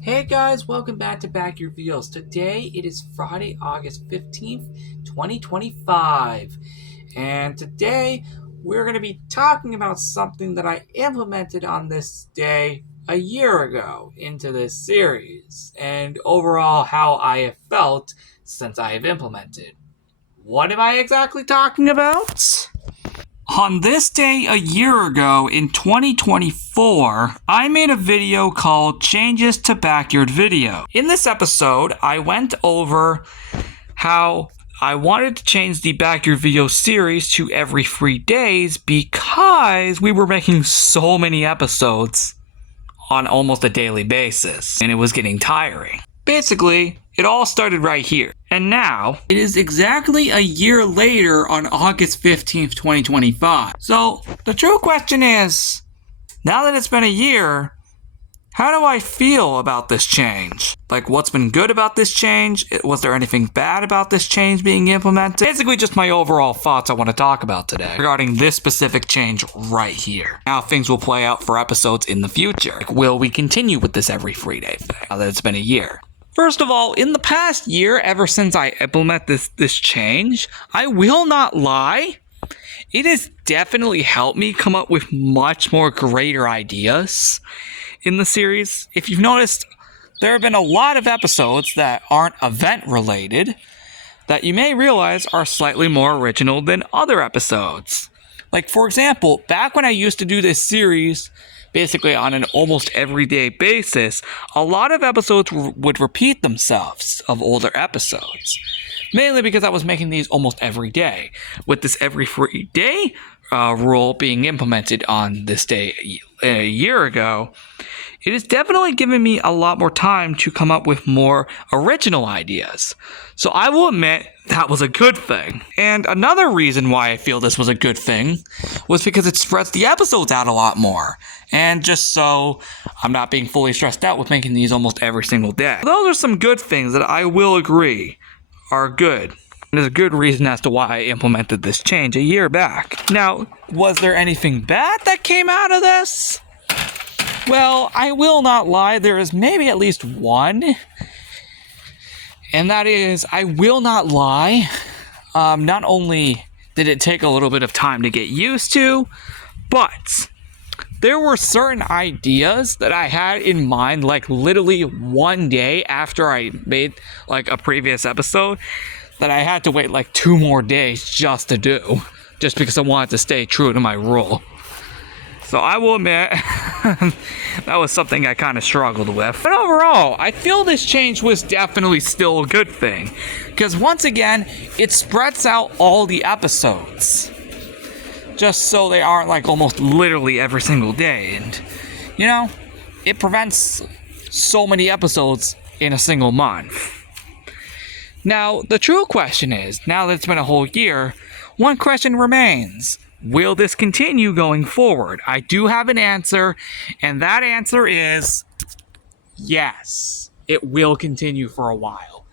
Hey guys, welcome back to Backyard Videos. Today it is Friday, August 15th, 2025. And today we're going to be talking about something that I implemented on this day a year ago into this series. And overall how I have felt since I have implemented. What am I exactly talking about? On this day a year ago in 2024, I made a video called Changes to Backyard Video. In this episode, I went over how I wanted to change the Backyard Video series to every 3 days because we were making so many episodes on almost a daily basis, and it was getting tiring. Basically, it all started right here. And now, it is exactly a year later on August 15th, 2025. So, the true question is, now that it's been a year, how do I feel about this change? Like, what's been good about this change? Was there anything bad about this change being implemented? Basically, just my overall thoughts I want to talk about today regarding this specific change right here. How things will play out for episodes in the future. Like, will we continue with this every 3 day thing now that it's been a year? First of all, in the past year, ever since I implement this change, I will not lie, it has definitely helped me come up with much more greater ideas in the series. If you've noticed, there have been a lot of episodes that aren't event related that you may realize are slightly more original than other episodes. Like, for example, back when I used to do this series basically on an almost everyday basis, a lot of episodes would repeat themselves of older episodes. Mainly because I was making these almost every day. With this every 3 day rule being implemented on this day a year ago, it has definitely given me a lot more time to come up with more original ideas. So I will admit that was a good thing. And another reason why I feel this was a good thing was because it spreads the episodes out a lot more. And just so I'm not being fully stressed out with making these almost every single day. Those are some good things that I will agree are good. There's a good reason as to why I implemented this change a year back. Now, was there anything bad that came out of this? Well, I will not lie, there is maybe at least one. And that is, I will not lie, not only did it take a little bit of time to get used to, but there were certain ideas that I had in mind, like literally one day after I made like a previous episode, that I had to wait like 2 more days just to do, just because I wanted to stay true to my rule. So I will admit, that was something I kind of struggled with. But overall, I feel this change was definitely still a good thing. Because once again, it spreads out all the episodes. Just so they aren't like almost literally every single day. And, you know, it prevents so many episodes in a single month. Now, the true question is, now that it's been a whole year, one question remains. Will this continue going forward? I do have an answer, and that answer is yes. It will continue for a while.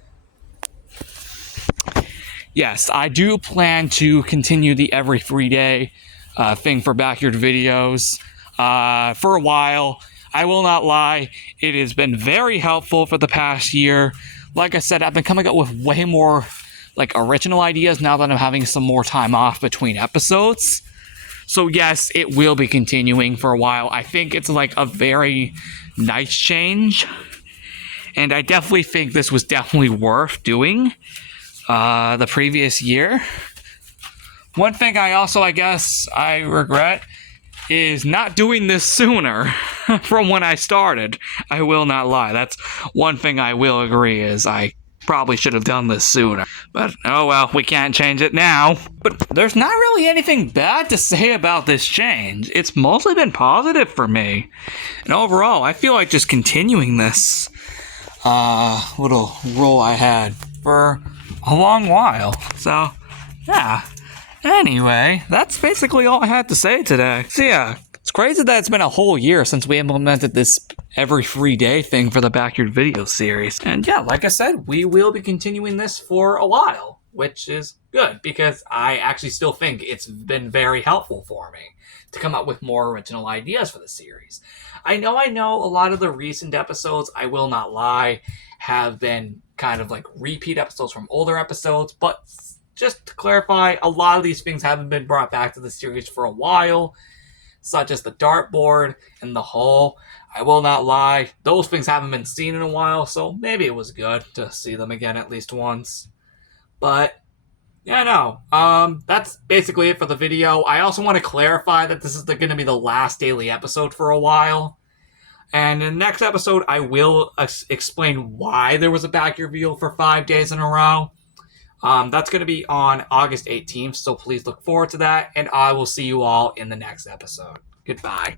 Yes, I do plan to continue the every 3 day thing for Backyard Videos for a while. I will not lie, it has been very helpful for the past year. Like I said, I've been coming up with way more like original ideas now that I'm having some more time off between episodes. So yes, it will be continuing for a while. I think it's like a very nice change. And I definitely think this was definitely worth doing the previous year. One thing I guess I regret is not doing this sooner from when I started. I will not lie. That's one thing I will agree is I probably should have done this sooner. But oh well, we can't change it now. But there's not really anything bad to say about this change. It's mostly been positive for me. And overall, I feel like just continuing this little role I had for a long while. So, yeah. Anyway, that's basically all I had to say today. So yeah, it's crazy that it's been a whole year since we implemented this every 3 day thing for the Backyard Video series. And yeah, like I said, we will be continuing this for a while, which is good, because I actually still think it's been very helpful for me to come up with more original ideas for the series. I know a lot of the recent episodes, I will not lie, have been kind of like repeat episodes from older episodes, but just to clarify, a lot of these things haven't been brought back to the series for a while, such as the dartboard and the hole. I will not lie, those things haven't been seen in a while, so maybe it was good to see them again at least once. But yeah, no. That's basically it for the video. I also want to clarify that this is going to be the last daily episode for a while. And in the next episode, I will explain why there was a back reveal for 5 days in a row. That's going to be on August 18th, so please look forward to that. And I will see you all in the next episode. Goodbye.